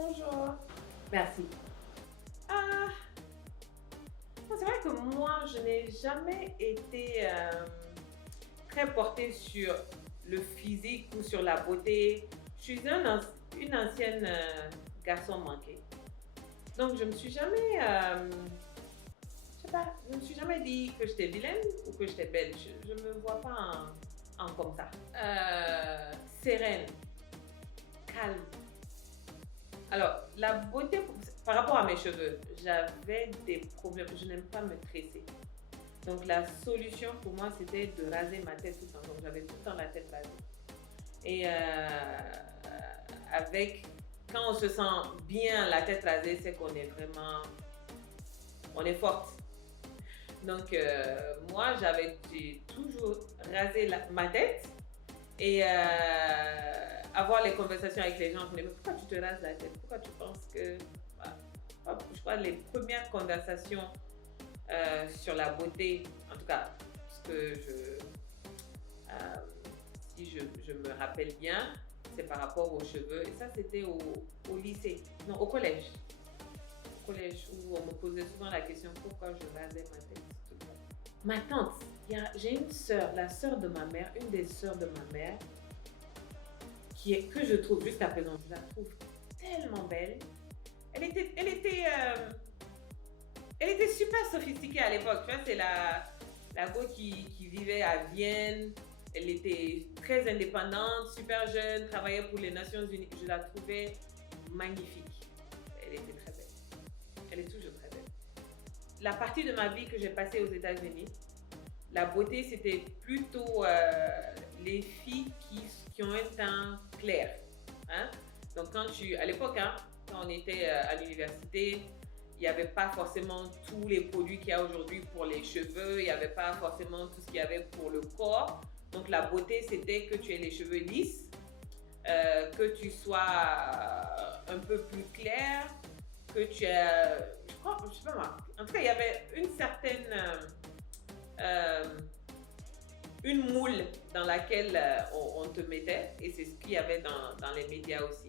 Bonjour. Merci. Ah, c'est vrai que moi, je n'ai jamais été très portée sur le physique ou sur la beauté. Je suis une ancienne garçon manqué. Donc, je me suis jamais, je sais pas, je me suis jamais dit que j'étais vilaine ou que j'étais belle. Je ne me vois pas en comme ça. Sereine, calme. Alors, la beauté, par rapport à mes cheveux, j'avais des problèmes. Je n'aime pas me tresser. Donc, la solution pour moi, c'était de raser ma tête tout le temps. Donc, j'avais tout le temps la tête rasée. Et avec, quand on se sent bien la tête rasée, c'est qu'on est vraiment, on est forte. Donc, moi, j'ai toujours rasé ma tête et avoir les conversations avec les gens. Mais pourquoi tu te rases la tête? Pourquoi tu penses que... Je crois les premières conversations sur la beauté, en tout cas, ce que si je me rappelle bien, c'est par rapport aux cheveux. Et ça, c'était au lycée, non, au collège. Au collège, où on me posait souvent la question pourquoi je rasais ma tête. Ma tante, j'ai une sœur, la sœur de ma mère, une des sœurs de ma mère, que je trouve jusqu'à présent, je la trouve tellement belle. Elle était super sophistiquée à l'époque. Tu vois, c'est la go qui vivait à Vienne. Elle était très indépendante, super jeune, travaillait pour les Nations Unies. Je la trouvais magnifique. Elle était très belle. Elle est toujours très belle. La partie de ma vie que j'ai passée aux États-Unis, la beauté, c'était plutôt les filles qui ont un teint clair. Hein? Donc, à l'époque, hein, quand on était à l'université, il n'y avait pas forcément tous les produits qu'il y a aujourd'hui pour les cheveux, il n'y avait pas forcément tout ce qu'il y avait pour le corps. Donc, la beauté, c'était que tu aies les cheveux lisses, que tu sois un peu plus clair, que tu aies, je sais pas moi. En tout cas, il y avait une certaine, une moule dans laquelle on te mettait, et c'est ce qu'il y avait dans les médias aussi.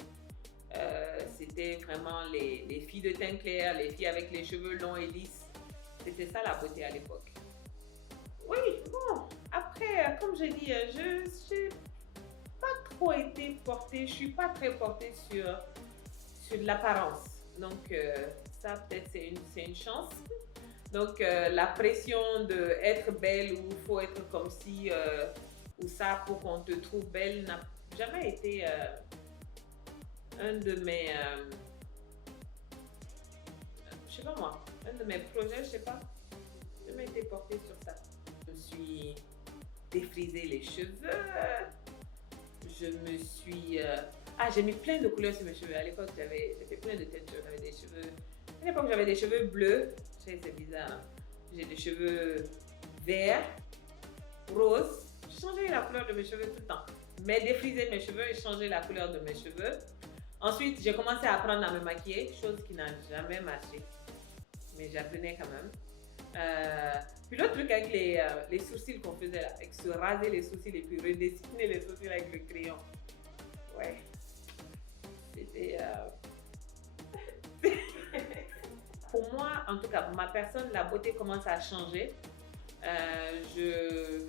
C'était vraiment les filles de teint clair, les filles avec les cheveux longs et lisses. C'était ça la beauté à l'époque. Oui, bon, après, comme j'ai dit, je n'ai pas trop été portée, je ne suis pas très portée sur l'apparence. Donc, ça, peut-être, c'est une chance. Donc, la pression d'être belle ou il faut être comme ci ou ça pour qu'on te trouve belle n'a jamais été un de mes, je sais pas moi, un de mes projets, je sais pas, j'ai jamais été portée sur ça. Je me suis défrisé les cheveux, je me suis... j'ai mis plein de couleurs sur mes cheveux. À l'époque, j'avais fait plein de teintures, j'avais des cheveux... À l'époque, j'avais des cheveux bleus, je sais, c'est bizarre, hein? J'ai des cheveux verts, roses. Je changeais la couleur de mes cheveux tout le temps. Mais défriser mes cheveux et changer la couleur de mes cheveux. Ensuite, j'ai commencé à apprendre à me maquiller, chose qui n'a jamais marché. Mais j'apprenais quand même. Puis l'autre truc avec les sourcils qu'on faisait là, avec se raser les sourcils et puis redessiner les sourcils avec le crayon. Ouais. C'était... Pour moi, en tout cas, pour ma personne, la beauté commence à changer. Je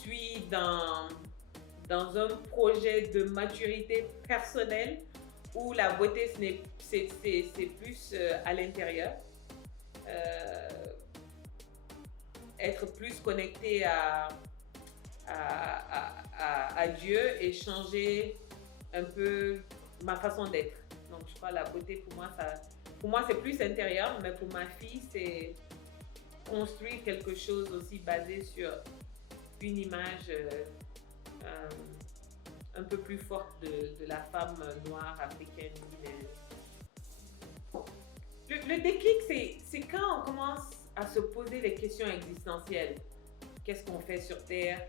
suis dans un projet de maturité personnelle où la beauté, c'est plus à l'intérieur. Être plus connecté à Dieu et changer un peu ma façon d'être. Donc, je crois que la beauté, pour moi, c'est plus intérieur, mais pour ma fille, c'est construire quelque chose aussi basé sur une image un peu plus forte de la femme noire, africaine, guinéenne. Le déclic, c'est quand on commence à se poser les questions existentielles. Qu'est-ce qu'on fait sur Terre?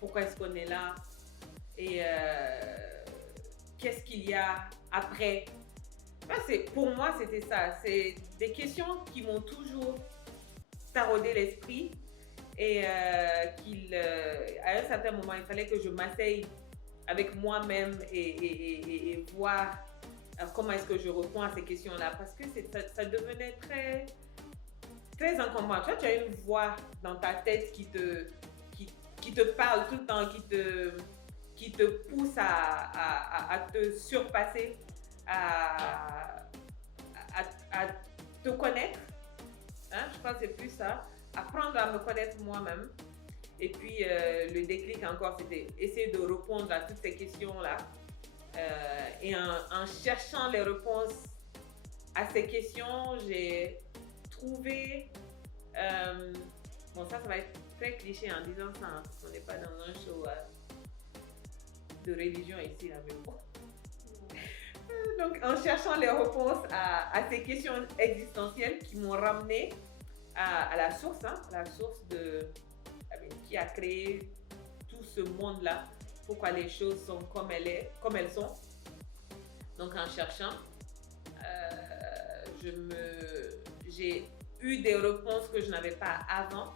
Pourquoi est-ce qu'on est là? Et qu'est-ce qu'il y a après? Pour moi, c'était ça. C'est des questions qui m'ont toujours taraudé l'esprit et à un certain moment, il fallait que je m'asseye avec moi-même et voir comment est-ce que je réponds à ces questions-là? Parce que ça devenait très, très encombrant. Tu as une voix dans ta tête qui te parle tout le temps, qui te pousse à te surpasser, à, à te connaître. Hein? Je crois que c'est plus ça. Apprendre à me connaître moi-même. Et puis, le déclic encore, c'était essayer de répondre à toutes ces questions-là. Et en cherchant les réponses à ces questions, j'ai trouvé... bon, ça va être très cliché en disant ça, hein, parce qu'on n'est pas dans un show de religion ici, là, mais bon. Donc, en cherchant les réponses à ces questions existentielles qui m'ont ramené à la source, hein, la source qui a créé tout ce monde-là, pourquoi les choses sont comme elles sont. Donc, en cherchant, j'ai eu des réponses que je n'avais pas avant,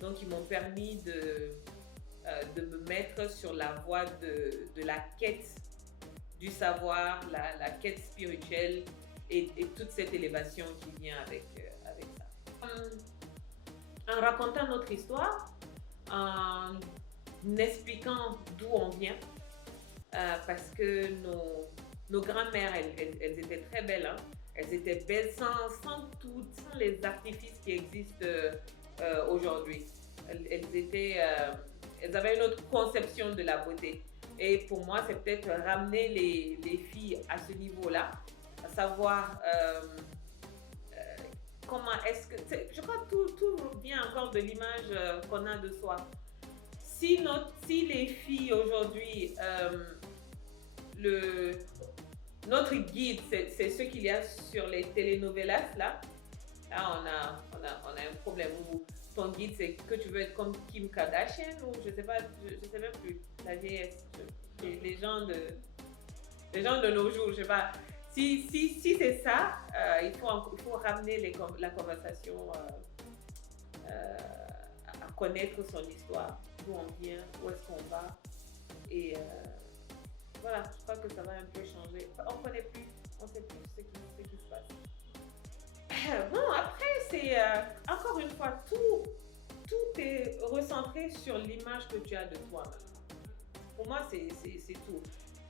donc qui m'ont permis de me mettre sur la voie de la quête du savoir, la quête spirituelle et toute cette élévation qui vient avec ça. En racontant notre histoire, en expliquant d'où on vient, parce que nos grands-mères, elles étaient très belles, hein? Elles étaient belles sans les artifices qui existent aujourd'hui. Elles avaient une autre conception de la beauté. Et pour moi, c'est peut-être ramener les filles à ce niveau-là, à savoir comment est-ce que... Je crois que tout vient encore de l'image qu'on a de soi. Si les filles aujourd'hui, notre guide, c'est ce qu'il y a sur les telenovelas, là on a un problème où ton guide, c'est que tu veux être comme Kim Kardashian ou je sais pas, je sais même plus, la vieillesse, les gens de nos jours, je sais pas. Si c'est ça, il faut ramener la conversation à connaître son histoire, d'où on vient, où est-ce qu'on va. Et voilà, je crois que ça va un peu changer. On ne connaît plus, on ne sait plus ce qui se passe. Bon, après, c'est encore une fois, tout est recentré sur l'image que tu as de toi-même. Pour moi, c'est tout.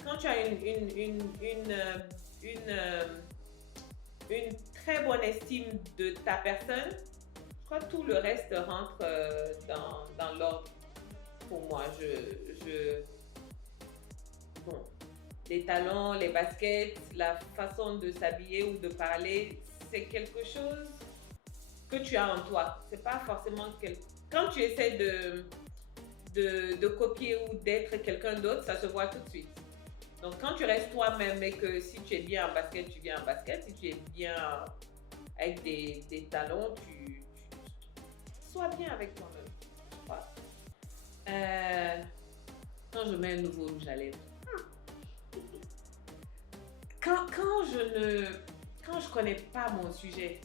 Quand tu as une très bonne estime de ta personne, je crois que tout le reste rentre dans l'ordre. Pour moi, bon, les talons, les baskets, la façon de s'habiller ou de parler, c'est quelque chose que tu as en toi. C'est pas forcément quand tu essaies de copier ou d'être quelqu'un d'autre, ça se voit tout de suite. Donc, quand tu restes toi-même et que si tu es bien en basket, tu viens en basket. Si tu es bien avec des talons, tu sois bien avec toi-même. Quand je mets un nouveau rouge à lèvres, quand je connais pas mon sujet,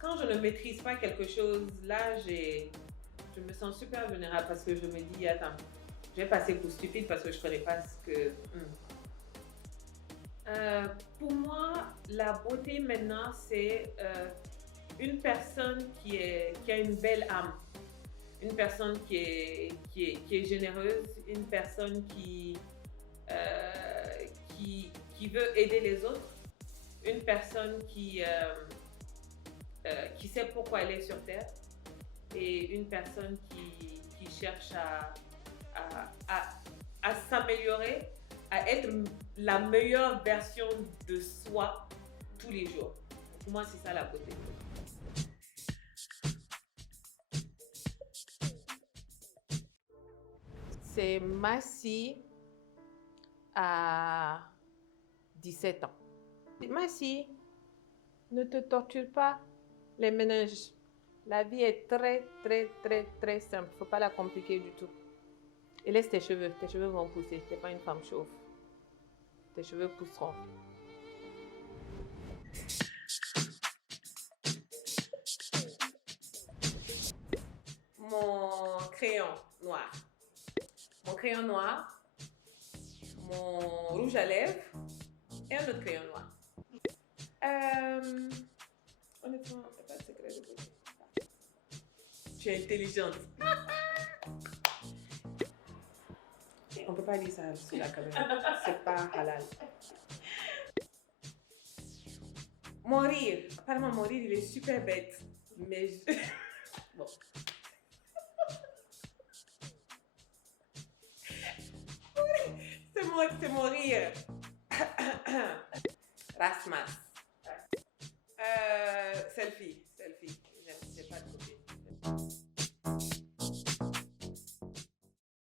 quand je ne maîtrise pas quelque chose, là, je me sens super vulnérable parce que je me dis, attends, je vais passer pour stupide parce que je connais pas ce que... pour moi, la beauté maintenant, c'est une personne qui a une belle âme, une personne qui est généreuse, une personne qui veut aider les autres, une personne qui sait pourquoi elle est sur Terre et une personne qui cherche à s'améliorer, à être la meilleure version de soi tous les jours. Pour moi, c'est ça la beauté. C'est Massy à 17 ans. Massy, ne te torture pas les méninges. La vie est très, très, très, très simple. Il ne faut pas la compliquer du tout. Et laisse tes cheveux. Tes cheveux vont pousser. Tu n'es pas une femme chauve. Tes cheveux pousseront. Mon crayon noir. mon rouge à lèvres et un autre crayon noir. Honnêtement, il n'y a pas de secret de beauté. Tu es intelligente. On peut pas dire ça sur la caméra. C'est pas halal. Mon rire. Apparemment, mon rire, il est super bête. Mais je... Bon. C'est mon rire. Rasmas. Selfie.